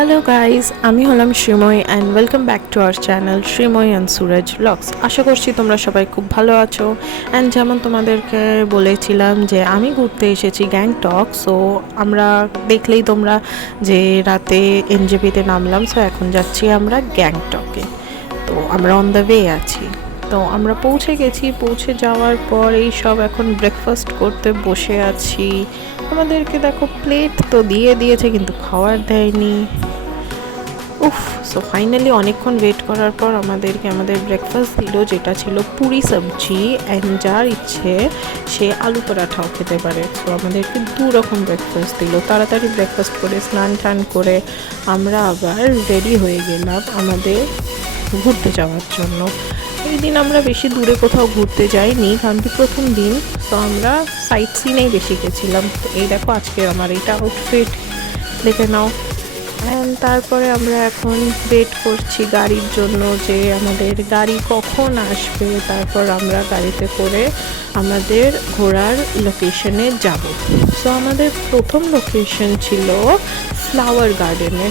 Hello guys, আমি হলাম Shreemoy and welcome back to our channel Shreemoy and Suraj vlogs. আশা করছি তোমরা সবাই খুব ভালো আছো। অ্যান্ড যেমন তোমাদেরকে বলেছিলাম যে আমি ঘুরতে এসেছি গ্যাংটক। সো আমরা দেখলেই তোমরা যে রাতে এনজেপিতে নামলাম। সো এখন যাচ্ছি আমরা গ্যাংটকে। তো আমরা অন দ্য ওয়ে আছি। তো আমরা পৌঁছে গেছি। পৌঁছে যাওয়ার পর এই সব এখন ব্রেকফাস্ট করতে বসে আছি। আমাদেরকে দেখো প্লেট তো দিয়ে দিয়েছে কিন্তু খাওয়ার দেয়নি। উফ। সো ফাইনালি অনেকক্ষণ ওয়েট করার পর আমাদেরকে আমাদের ব্রেকফাস্ট দিল, যেটা ছিল পুরি সবজি অ্যান্ড যার ইচ্ছে সে আলু পরাঠাও খেতে পারে। সো আমাদেরকে দু রকম ব্রেকফাস্ট দিল। তাড়াতাড়ি ব্রেকফাস্ট করে স্নান টান করে আমরা আবার রেডি হয়ে গেলাম আমাদের ঘুরতে যাওয়ার জন্য। এই দিন আমরা বেশি দূরে কোথাও ঘুরতে যাইনি, কারণ কি প্রথম দিন। তো আমরা সাইট সিনেই বেশি গেছিলাম। তো এই দেখো আজকে আমার এইটা আউটফিট, দেখে নাও। অ্যান্ড তারপরে আমরা এখন ওয়েট করছি গাড়ির জন্য, যে আমাদের গাড়ি কখন আসবে। তারপর আমরা গাড়িতে করে আমাদের ঘোরার লোকেশনে যাব। সো আমাদের প্রথম লোকেশন ছিল ফ্লাওয়ার গার্ডেনে।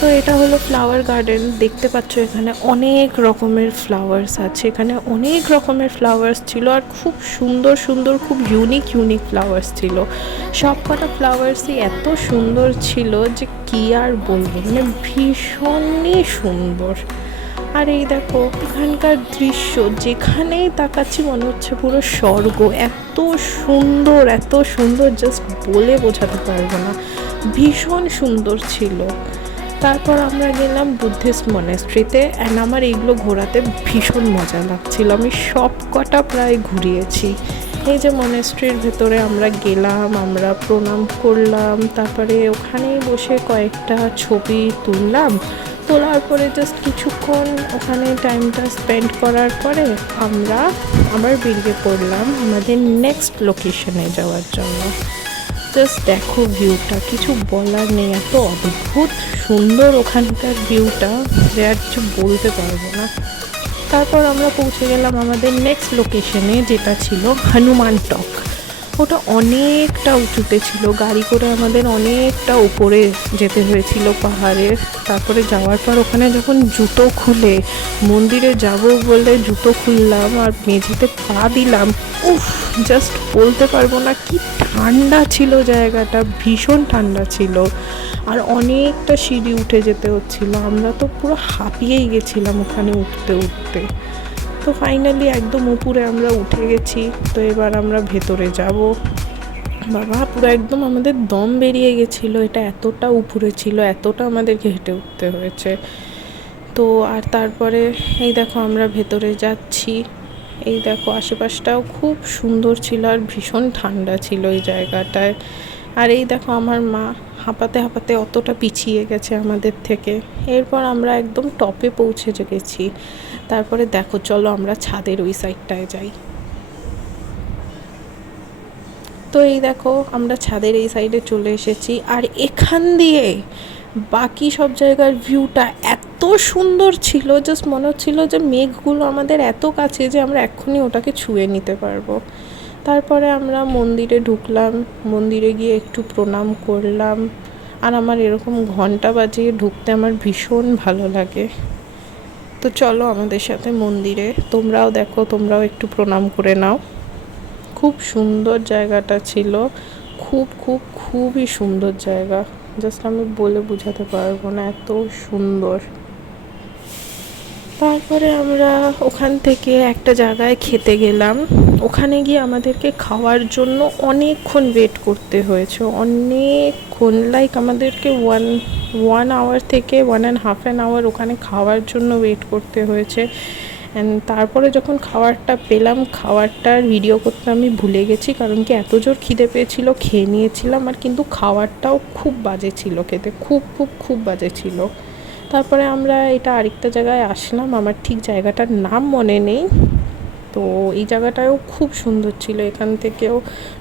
সো এটা হলো ফ্লাওয়ার গার্ডেন। দেখতে পাচ্ছ এখানে অনেক রকমের ফ্লাওয়ার্স আছে। এখানে অনেক রকমের ফ্লাওয়ার্স ছিল আর খুব সুন্দর সুন্দর, খুব ইউনিক ফ্লাওয়ার্স ছিল। সব কটা ফ্লাওয়ার্সই এত সুন্দর ছিল যে কি আর বলবো, মানে ভীষণই সুন্দর। আর এই দেখো এখানকার দৃশ্য, যেখানেই তাকাচ্ছি মনে হচ্ছে পুরো স্বর্গ। এত সুন্দর জাস্ট বলে বোঝাতে পারবো না, ভীষণ সুন্দর ছিল। তারপর আমরা গেলাম বুদ্ধিস্ট মনেস্ট্রিতে। অ্যান্ড আমার এইগুলো ঘোরাতে ভীষণ মজা লাগছিল। আমি সব কটা প্রায় ঘুরিয়েছি। এই যে মনেস্ট্রির ভেতরে আমরা গেলাম, আমরা প্রণাম করলাম, তারপরে ওখানেই বসে কয়েকটা ছবি তোলার পরে জাস্ট কিছুক্ষণ ওখানে টাইমটা স্পেন্ড করার পরে আমরা আবার বেরিয়ে পড়লাম আমাদের নেক্সট লোকেশনে যাওয়ার জন্য। জাস্ট দেখো ভিউটা, কিছু বলার নেই, এত অদ্ভুত সুন্দর ওখানকার ভিউটা যে আর কিছু বলতে পারবো না। তারপর আমরা পৌঁছে গেলাম আমাদের নেক্সট লোকেশনে, যেটা ছিল হনুমান টক। ওটা অনেকটা উঁচুতে ছিল, গাড়ি করে আমাদের অনেকটা উপরে যেতে হয়েছিল পাহাড়ের। তারপরে যাওয়ার পর ওখানে যখন জুতো খুলে মন্দিরে যাব বলে জুতো খুললাম আর মেঝেতে পা দিলাম, উফ, জাস্ট বলতে পারবো না কি ঠান্ডা ছিল জায়গাটা, ভীষণ ঠান্ডা ছিল। আর অনেকটা সিঁড়ি উঠে যেতে হচ্ছিল, আমরা তো পুরো হাঁপিয়েই গেছিলাম ওখানে উঠতে। তো ফাইনালি একদম উপরে আমরা উঠে গেছি। তো এবার আমরা ভেতরে যাব। বাবা, পুরো একদম আমাদের দম বেরিয়ে গেছিলো। এটা এতটা উপরে ছিল, এতটা আমাদেরকে হেঁটে উঠতে হয়েছে। তো আর তারপরে এই দেখো আমরা ভেতরে যাচ্ছি। এই দেখো আশেপাশটাও খুব সুন্দর ছিল আর ভীষণ ঠান্ডা ছিল এই জায়গাটায়। আর এই দেখো আমার মা হাঁপাতে অতটা পিছিয়ে গেছে আমাদের থেকে। এরপর আমরা একদম টপে পৌঁছে গেছি। তারপরে দেখো চলো আমরা ছাদের ওই সাইডটায় যাই। তো এই দেখো আমরা ছাদের এই সাইডে চলে এসেছি। আর এখান দিয়ে বাকি সব জায়গার ভিউটা এত সুন্দর ছিল, জাস্ট মনে হচ্ছিল যে মেঘগুলো আমাদের এত কাছে যে আমরা এক্ষুনি ওটাকে ছুঁয়ে নিতে পারবো। তারপরে আমরা মন্দিরে ঢুকলাম, মন্দিরে গিয়ে একটু প্রণাম করলাম। আর আমার এরকম ঘন্টা বাজিয়ে ঢুকতে আমার ভীষণ ভালো লাগে। তো চলো আমাদের সাথে মন্দিরে, তোমরাও দেখো, তোমরাও একটু প্রণাম করে নাও। খুব সুন্দর জায়গাটা ছিল, খুবই সুন্দর জায়গা, জাস্ট আমি বলে বোঝাতে পারবো না, এত সুন্দর। তারপরে আমরা ওখান থেকে একটা জায়গায় খেতে গেলাম। ওখানে গিয়ে আমাদেরকে খাওয়ার জন্য অনেকক্ষণ ওয়েট করতে হয়েছে, অনেকক্ষণ, লাইক আমাদেরকে ওয়ান আওয়ার থেকে 1.5 আওয়ার ওখানে খাওয়ার জন্য ওয়েট করতে হয়েছে। অ্যান্ড তারপরে যখন খাবারটা পেলাম, খাবারটার ভিডিও করতে আমি ভুলে গেছি, কারণ কি এত জোর খিদে পেয়েছিল, খেয়ে নিয়েছিলাম। আর কিন্তু খাবারটাও খুব বাজে ছিল খেতে, খুব বাজে ছিল। তারপরে আমরা এটা আরেকটা জায়গায় আসলাম, আমার ঠিক জায়গাটার নাম মনে নেই। তো এই জায়গাটাও খুব সুন্দর ছিল, এখান থেকেও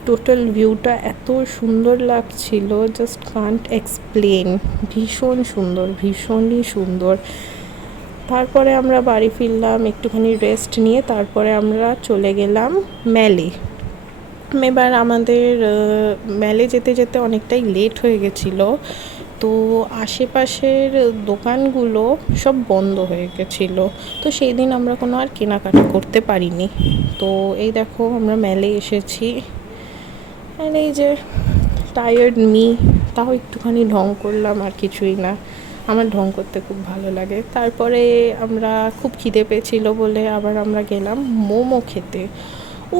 টোটাল ভিউটা এত সুন্দর লাগছিল, জাস্ট কান্ট এক্সপ্লেন। ভীষণই সুন্দর। তারপরে আমরা বাড়ি ফিরলাম, একটুখানি রেস্ট নিয়ে তারপরে আমরা চলে গেলাম ম্যালে। এবার আমাদের ম্যালে যেতে অনেকটাই লেট হয়ে গেছিলো। তো তো আশেপাশের দোকানগুলো সব বন্ধ হয়ে গেছিলো, তো সেই দিন আমরা কোনো আর কেনাকাটা করতে পারিনি। তো এই দেখো আমরা মেলে এসেছি, আর এই যে টায়ার্ড মি, তাও একটুখানি ঢং করলাম, আর কিছুই না। আমার ঢং করতে খুব ভালো লাগে। তারপরে আমরা খুব খিদে পেয়েছিল বলে আবার আমরা গেলাম মোমো খেতে।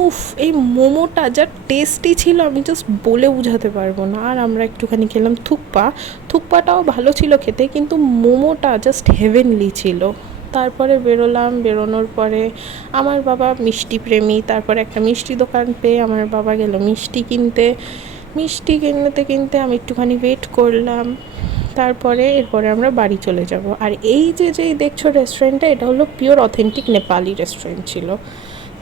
উফ, এই মোমোটা যা টেস্টি ছিল আমি জাস্ট বলে বোঝাতে পারবো না। আর আমরা একটুখানি খেলাম থুকপা। থুকপাটাও ভালো ছিল খেতে, কিন্তু মোমোটা জাস্ট হেভেনলি ছিল। তারপরে বেরোলাম, বেরোনোর পরে আমার বাবা মিষ্টি প্রেমী, তারপরে একটা মিষ্টি দোকান পেয়ে আমার বাবা গেল মিষ্টি কিনতে। মিষ্টি কিনতে কিনতে আমি একটুখানি ওয়েট করলাম। এরপরে আমরা বাড়ি চলে যাব। আর এই যেই দেখছো রেস্টুরেন্টটা, এটা হলো পিওর অথেন্টিক নেপালি রেস্টুরেন্ট ছিল।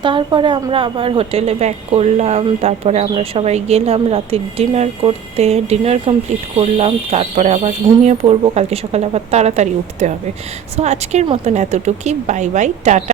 তারপরে আমরা আবার হোটেলে ব্যাক করলাম। তারপরে আমরা সবাই গেলাম রাতের ডিনার করতে, ডিনার কমপ্লিট করলাম। তারপরে আবার ঘুমিয়ে পড়বো, কালকে সকালে আবার তাড়াতাড়ি উঠতে হবে। সো আজকের মতন এতটুকুই, বাই বাই, টাটা।